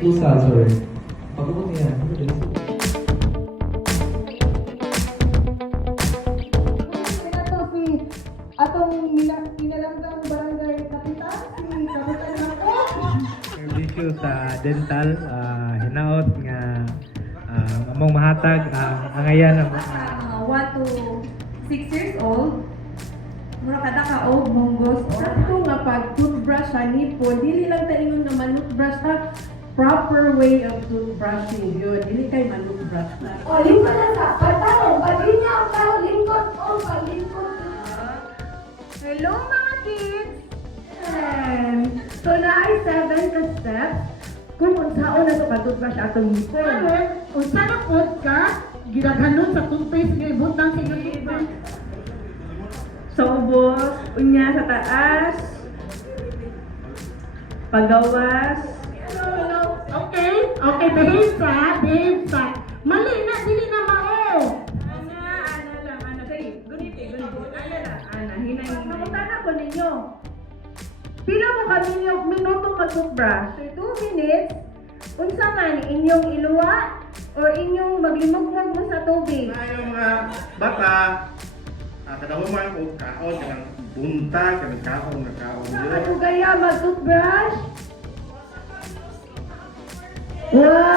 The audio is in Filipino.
Isa, sorry. Pagkakot niya. Atong minalanggang barangay kapitan, si Kapitan Marco. Servisyo sa dental, hinaot nga among mahatag ang ayan ang 1 to 6 years old. Mura kada ka og monggos. Sakto nga pag toothbrush sa nipon, dili lang taingon na manutbrush ha. Proper way of toothbrushing yun. Dili kay manutbrush na. O, lingkod na sa patao. Pag-inya ang tao, lingkod. O, pag-lingkod. Hello mga kids! So na ay 7 ka steps kung unsaon na ito ka-toothbrush atong nipon. Unsa na pod ka? Ginaghanon sa toothpaste nga ibutang sa inyong toothbrush. Sa ubos, unya sa taas, pagawas. Hello. Okay. Okay, behave sa. Mali na, dili na mao. Ana lang, ana. Sige, gunit. Ana lang, ana. Hinay. Nakutana ko ninyo. Pila mo ka minuto ka-toothbrush? 2 minutes. Unsa man inyong iluwa or inyong maglimugmog mo sa tubig? Yung mga bata, kadawang mga kaon, kanang buntag, kanang kaon, nagkaon. Ano kaya mag-toothbrush? Wow!